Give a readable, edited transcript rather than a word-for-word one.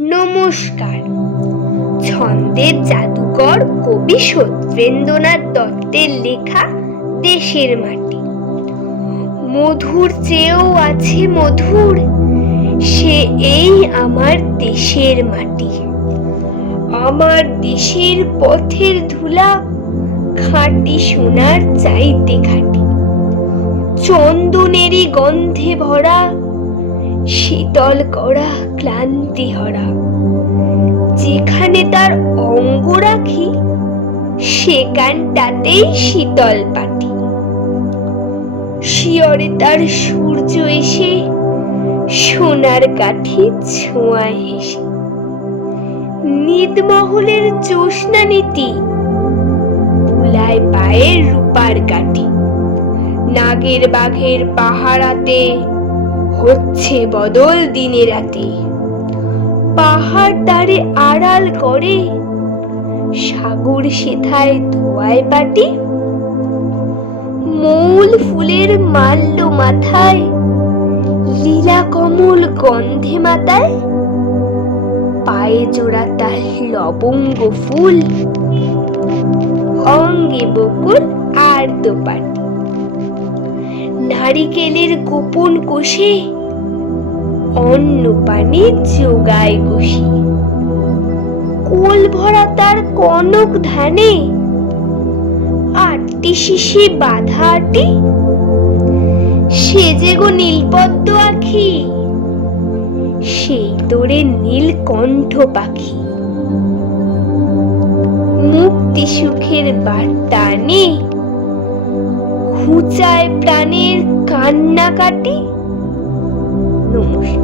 নমস্কার। ছন্দের জাদুকর কবি সত্যেন্দ্রনাথ দত্তের লেখা দেশের মাটি। মধুর চেয়েও আছে মধুর, সে এই আমার দেশের মাটি। আমার দেশের পথের ধুলা খাঁটি সোনার চাইতে খাঁটি। চন্দনেরই গন্ধে ভরা, শীতল করা ক্লান্তি হরা। যেখানে তার অঙ্গ রাখি, সেখানটাতেই শীতল পাটি। শিয়রে তার সূর্য এসে সোনার কাঠি ছোঁয়ায় হেসে। নিদমহলের জ্যোৎস্না নীতি বুলায় পায়ের রূপার কাঠি। নাগের বাঘের পাহারাতে হচ্ছে বদল দিনে রাতে। পাহাড় তারে আড়াল করে, সাগর সেথায় ধোয়ায় পাটি। মৌল ফুলের মাল্য মাথায়, লীলা কমল গন্ধে মাতায়। পায়ে জোড়া তার লবঙ্গ ফুল, অঙ্গে বকুল আর দোপাটি। নারিকেলের গোপন কোষে অন্ন পানি যোগায় ঘষি। কোল ভরা তার কনক ধানে, আটটি শিশি বাঁধা আটি। সে যে গো নীলপদ্ম আখি, সেই তোরে নীলকণ্ঠ পাখি। মুক্তি সুখের বার্তা আনে, ঘুচায় প্রাণের কান্নাকাটি। নমস্কার।